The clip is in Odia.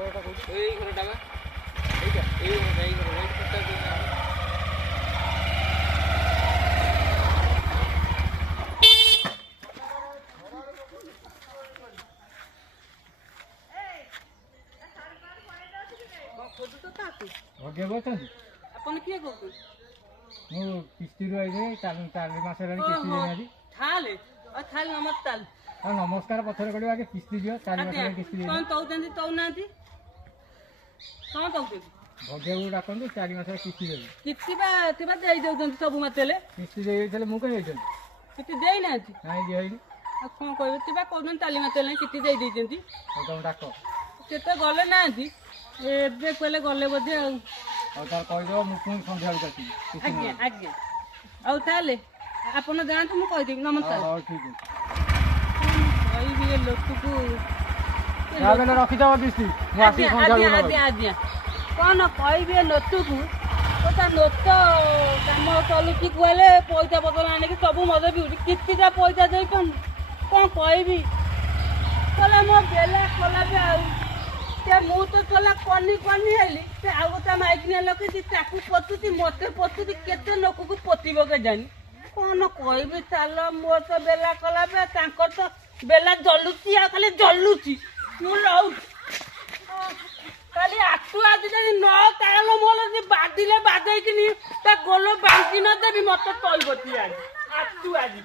এই ঘরটা বা এইটা এই ঘরটা এই ঘরটা ଭଗିଆ କହୁଛନ୍ତି ଆପଣ କିଏ କହୁଛନ୍ତି? ମୁଁ କିସ୍ତିରୁ ଆଇଛି 4 ମାସ ହେଲାଣି କିସ୍ତି ଦେଇନାହାନ୍ତି। ଥାଲେ ଥାଲେ ନମସ୍କାର। ଆଉ ନମସ୍କାର ପଛରେ କରିବ ଆଗେ କିସ୍ତି ଦିଅ 4 ମାସ ହେଲାଣି କିସ୍ତି କଣ ଦେଇନାହାନ୍ତି। କହୁଛନ୍ତି କହୁନାହାନ୍ତି କଣ କହୁଛନ୍ତି? ଭଗିଆକୁ ଡାକନ୍ତୁ 4 ମାସର କିସ୍ତି ଦେବି। କିଛି ବା ଥିବା ଦେଇ ଦଉଛନ୍ତି ସବୁ ମାତେଲେ କିସ୍ତି ଦେଇ ଦେଇଥିଲେ ମୁଁ କାହିଁ ଯାଇଛନ୍ତି କିଛି ଦେଇନାହାନ୍ତି। ନାଇଁ ଦିଆହେଇନି। ଆଉ କଣ କହିବେ ଥିବା କହୁଛନ୍ତି ତାଲି ମାତେଲେ କିଛି ଦେଇ ଦେଇଛନ୍ତି। ଆଉ ତମେ ଡାକ କେତେ ଗଲେ ନାହାନ୍ତି ଏବେ କହିଲେ ଗଲେ ବୋଧେ ଆଉ। ଆଉ ତାର କହିଦେବ ମୁଁ ପୁଣି ସନ୍ଧ୍ୟାବେଳକୁ ଆସିବି। ଆଜ୍ଞା ଆଜ୍ଞା ଆଉ ତାହେଲେ ଆପଣ ଯାଆନ୍ତୁ ମୁଁ କହିଦେବି ନମସ୍କାର। ହଉ ଠିକ୍ ଅଛି। କହିବି ଏ ଲୋକକୁ ଯାହାହେଲେ ରଖିଦେବ କିସ୍ତି ମୁଁ ଆସିବି ଆଜ୍ଞା ସନ୍ଧ୍ୟାବେଳକୁ ଆଜ୍ଞା ନେବାକୁ। ଆଜ୍ଞା କଣ କହିବି ଏ ନୋଟକୁ ତା ନୋଟ କାମ ଚଲୁଛି କୁଆଲେ ପଇସା ପତ୍ର ଆଣିକି ସବୁ ମଦ ପିଉଛି କିଛିଟା ପଇସା ଦେଇପାରୁନି କଣ କହିବି କହିଲେ ମୋ ବେଲା କଲା ବି ଆଉ ସେ ମୁଁ ତ ଚଲା କନି ହେଲି ସେ ଆଉ ଗୋଟେ ମାଇକିନିଆ ଲଗେଇଛି ତାକୁ ପୋତୁଛି ମତେ ପୋତୁଛି କେତେ ଲୋକକୁ ପୋତିବ କେଜାଣି କଣ କହିବି ଚାଲ ମୋ ତ ବେଲା କଲା ବେ ତାଙ୍କର ତ ବେଲା ଜଲୁଛି ଆଉ ଖାଲି ଜଲୁଛି ମୁଁ ରହୁଛି କାଲି ଆଠୁ ଆଜି ଯଦି ନ ତାଳ ମୋର ଯଦି ବାଦିଲେ ବାଦେଇକିନି ତା ଗୋଲ ବାଙ୍କି ନ ଦେବି ମତେ ତଳିବ ଆଜି ଆଠୁ ଆଜି